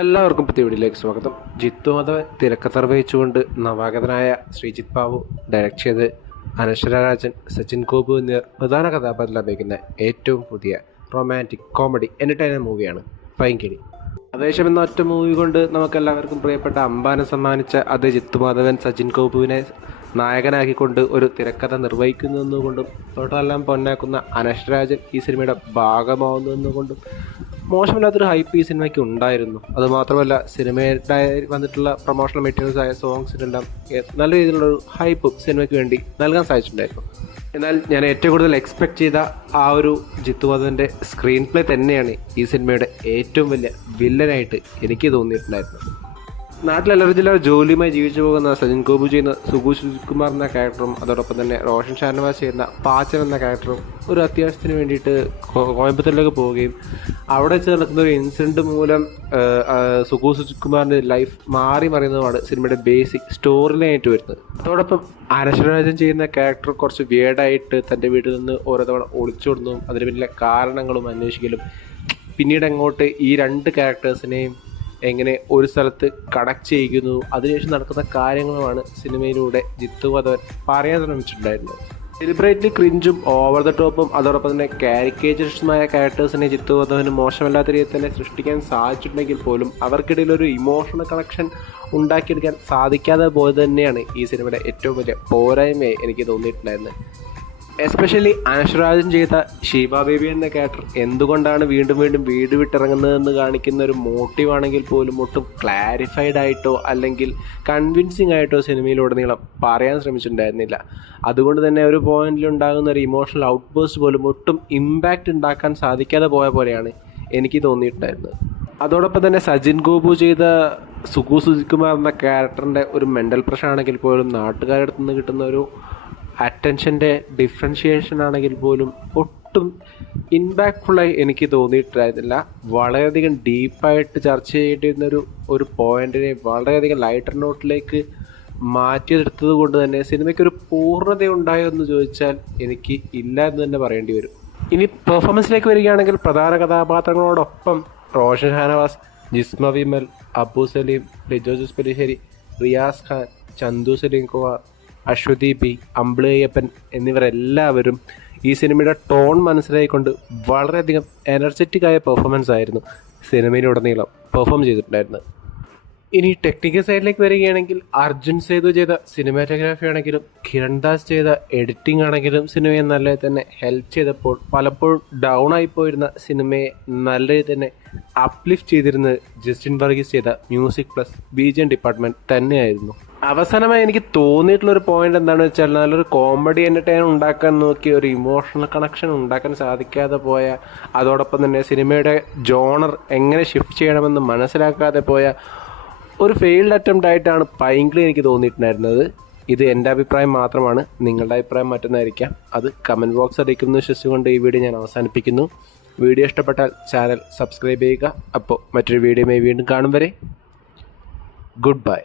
എല്ലാവർക്കും പുതിയ വീഡിയോയിലേക്ക് സ്വാഗതം. ജിത്തു മാധവൻ തിരക്കഥ നിർവഹിച്ചുകൊണ്ട് നവാഗതനായ ശ്രീജിത്ത് ബാബു ഡയറക്റ്റ് ചെയ്ത് അനശ്വര രാജൻ, സച്ചിൻ ഗോപു എന്നിവർ പ്രധാന കഥാപാത്രത്തിൽ അഭിനയിക്കുന്ന ഏറ്റവും പുതിയ റൊമാൻറ്റിക് കോമഡി എൻ്റർടൈനർ മൂവിയാണ് പൈങ്കിളി. ആവേശം എന്ന ഒറ്റ മൂവി കൊണ്ട് നമുക്കെല്ലാവർക്കും പ്രിയപ്പെട്ട അമ്പാനെ സമ്മാനിച്ച അത് ജിത്തു മാധവൻ സച്ചിൻ ഗോപുവിനെ നായകനാക്കിക്കൊണ്ട് ഒരു തിരക്കഥ നിർവഹിക്കുന്നതെന്നുകൊണ്ടും തൊട്ടെല്ലാം പൊന്നാക്കുന്ന അനശ്വര രാജൻ ഈ സിനിമയുടെ ഭാഗമാവുന്നതെന്നുകൊണ്ടും മോശമില്ലാത്തൊരു ഹൈപ്പ് ഈ സിനിമയ്ക്ക് ഉണ്ടായിരുന്നു. അതുമാത്രമല്ല സിനിമയുടെ വന്നിട്ടുള്ള പ്രൊമോഷണൽ മെറ്റീരിയൽസ് ആയ സോങ്സിനെല്ലാം നല്ല രീതിയിലുള്ളൊരു ഹൈപ്പും സിനിമയ്ക്ക് വേണ്ടി നൽകാൻ സാധിച്ചിട്ടുണ്ടായിരുന്നു. എന്നാൽ ഞാൻ ഏറ്റവും കൂടുതൽ എക്സ്പെക്റ്റ് ചെയ്ത ആ ഒരു ജിത്തു മാധവൻ്റെ സ്ക്രീൻ പ്ലേ തന്നെയാണ് ഈ സിനിമയുടെ ഏറ്റവും വലിയ വില്ലനായിട്ട് എനിക്ക് തോന്നിയിട്ടുണ്ടായിരുന്നത്. നാട്ടിലെല്ലാവരും ജില്ല ജോലിയുമായി ജീവിച്ചു പോകുന്ന സച്ചിൻ ഗോപു ചെയ്യുന്ന സുജിത് കുമാർ എന്ന ക്യാരക്ടറും അതോടൊപ്പം തന്നെ റോഷൻ ഷാനവാസ് ചെയ്യുന്ന പാച്ചൻ എന്ന ക്യാരക്ടറും ഒരു അത്യാവശ്യത്തിന് വേണ്ടിയിട്ട് കോയമ്പത്തൂരിലേക്ക് പോവുകയും അവിടെ വെച്ച് നടക്കുന്ന ഒരു ഇൻസിഡൻറ്റ് മൂലം സുജിത് കുമാറിൻ്റെ ലൈഫ് മാറി മറിയുന്നതുമാണ് സിനിമയുടെ ബേസിക് സ്റ്റോറി ലൈനായിട്ട് വരുന്നത്. അതോടൊപ്പം അനശ്വര രാജൻ ചെയ്യുന്ന ക്യാരക്ടർ കുറച്ച് വിയേർഡായിട്ട് തൻ്റെ വീട്ടിൽ നിന്ന് ഓരോ തവണ ഒളിച്ചോടുന്നതും അതിന് പിന്നിലെ കാരണങ്ങളും അന്വേഷിക്കലും പിന്നീട് അങ്ങോട്ട് ഈ രണ്ട് ക്യാരക്ടേഴ്സിനെയും എങ്ങനെ ഒരു സ്ഥലത്ത് കണക്ട് ചെയ്യിക്കുന്നു അതിനുശേഷം നടക്കുന്ന കാര്യങ്ങളുമാണ് സിനിമയിലൂടെ ജിത്തു മാധവൻ പറയാൻ ശ്രമിച്ചിട്ടുണ്ടായിരുന്നത്. ഡെലിബറേറ്റ്ലി ക്രിഞ്ചും ഓവർ ദ ടോപ്പും അതോടൊപ്പം തന്നെ കാരിക്കേച്ചറിസ്റ്റുമായ ക്യാരക്ടേഴ്സിനെ ജിത്തു മാധവന് മോശമല്ലാത്ത രീതിയിൽ തന്നെ സൃഷ്ടിക്കാൻ സാധിച്ചിട്ടുണ്ടെങ്കിൽ പോലും അവർക്കിടയിൽ ഒരു ഇമോഷണൽ കണക്ഷൻ ഉണ്ടാക്കിയെടുക്കാൻ സാധിക്കാതെ പോയത് തന്നെയാണ് ഈ സിനിമയുടെ ഏറ്റവും വലിയ പോരായ്മയായി എനിക്ക് തോന്നിയിട്ടുണ്ടായിരുന്നത്. എസ്പെഷ്യലി അനശ്വര രാജൻ ചെയ്ത ഷീബ ബേബി എന്ന ക്യാരക്ടർ എന്തുകൊണ്ടാണ് വീണ്ടും വീണ്ടും വീട് വിട്ടിറങ്ങുന്നതെന്ന് കാണിക്കുന്ന ഒരു മോട്ടീവാണെങ്കിൽ പോലും ഒട്ടും ക്ലാരിഫൈഡ് ആയിട്ടോ അല്ലെങ്കിൽ കൺവിൻസിങ് ആയിട്ടോ സിനിമയിലുടനീളം പറയാൻ ശ്രമിച്ചിട്ടുണ്ടായിരുന്നില്ല. അതുകൊണ്ട് തന്നെ ഒരു പോയിന്റിലുണ്ടാകുന്ന ഒരു ഇമോഷണൽ ഔട്ട് ബേസ്റ്റ് പോലും ഒട്ടും ഇമ്പാക്റ്റ് ഉണ്ടാക്കാൻ സാധിക്കാതെ പോയ പോലെയാണ് എനിക്ക് തോന്നിയിട്ടുണ്ടായിരുന്നത്. അതോടൊപ്പം തന്നെ സച്ചിൻ ഗോപു ചെയ്ത സുജിത് കുമാർ എന്ന ക്യാരക്ടറിൻ്റെ ഒരു മെൻ്റൽ പ്രഷർ ആണെങ്കിൽ പോലും നാട്ടുകാരുടെ അടുത്ത് നിന്ന് കിട്ടുന്ന ഒരു അറ്റൻഷൻ്റെ ഡിഫറൻഷിയേഷൻ ആണെങ്കിൽ പോലും ഒട്ടും ഇമ്പാക്റ്റ്ഫുള്ളായി എനിക്ക് തോന്നിയിട്ടായിരുന്നില്ല. വളരെയധികം ഡീപ്പായിട്ട് ചർച്ച ചെയ്യേണ്ടിയിരുന്നൊരു ഒരു പോയിന്റിനെ വളരെയധികം ലൈറ്റർ നോട്ടിലേക്ക് മാറ്റിയെടുത്തത് കൊണ്ട് തന്നെ സിനിമയ്ക്കൊരു പൂർണ്ണത ഉണ്ടായോ എന്ന് ചോദിച്ചാൽ എനിക്ക് ഇല്ല എന്ന് തന്നെ പറയേണ്ടി വരും. ഇനി പെർഫോമൻസിലേക്ക് വരികയാണെങ്കിൽ പ്രധാന കഥാപാത്രങ്ങളോടൊപ്പം റോഷൻ ഷാനവാസ്, ജിസ്മ വിമൽ, അബു സലീം, ലിജോ ജോസ് പെല്ലിശ്ശേരി, റിയാസ് ഖാൻ, ചന്തു സലീം കുമാർ, അശ്വതി ബി, അമ്പിളിയപ്പൻ എന്നിവരെല്ലാവരും ഈ സിനിമയുടെ ടോൺ മനസ്സിലായിക്കൊണ്ട് വളരെയധികം എനർജറ്റിക്കായ പെർഫോമൻസ് ആയിരുന്നു സിനിമയിലുടനീളം പെർഫോം ചെയ്തിട്ടുണ്ടായിരുന്നത്. ഇനി ടെക്നിക്കൽ സൈഡിലേക്ക് വരികയാണെങ്കിൽ അർജുൻ സേതു ചെയ്ത സിനിമാറ്റോഗ്രാഫി ആണെങ്കിലും കിരൺ ദാസ് ചെയ്ത എഡിറ്റിംഗ് ആണെങ്കിലും സിനിമയെ നല്ല തന്നെ ഹെൽപ്പ് ചെയ്തപ്പോൾ പലപ്പോഴും ഡൗൺ ആയിപ്പോയിരുന്ന സിനിമയെ നല്ല രീതിയിൽ തന്നെ അപ്ലിഫ്റ്റ് ചെയ്തിരുന്നത് ജസ്റ്റിൻ വർഗീസ് ചെയ്ത മ്യൂസിക് പ്ലസ് BGM ഡിപ്പാർട്ട്മെൻറ്റ് തന്നെയായിരുന്നു. അവസാനമായി എനിക്ക് തോന്നിയിട്ടുള്ളൊരു പോയിന്റ് എന്താണെന്ന് വെച്ചാൽ നല്ലൊരു കോമഡി എൻ്റർടൈനർ ഉണ്ടാക്കാൻ നോക്കി ഒരു ഇമോഷണൽ കണക്ഷൻ ഉണ്ടാക്കാൻ സാധിക്കാതെ പോയ, അതോടൊപ്പം തന്നെ സിനിമയുടെ ജോണർ എങ്ങനെ ഷിഫ്റ്റ് ചെയ്യണമെന്ന് മനസ്സിലാക്കാതെ പോയ ഒരു ഫെയിൽഡ് അറ്റംപ്റ്റ് ആയിട്ടാണ് പൈങ്കിളി എനിക്ക് തോന്നിയിട്ടുണ്ടായിരുന്നത്. ഇത് എൻ്റെ അഭിപ്രായം മാത്രമാണ്, നിങ്ങളുടെ അഭിപ്രായം മറ്റൊന്നായിരിക്കാം. അത് കമൻറ്റ് ബോക്സ് അറിയിക്കുമെന്ന് വിശ്വസിച്ചുകൊണ്ട് ഈ വീഡിയോ ഞാൻ അവസാനിപ്പിക്കുന്നു. വീഡിയോ ഇഷ്ടപ്പെട്ടാൽ ചാനൽ സബ്സ്ക്രൈബ് ചെയ്യുക. അപ്പോൾ മറ്റൊരു വീഡിയോയുമായി വീണ്ടും കാണും വരെ ഗുഡ് ബൈ.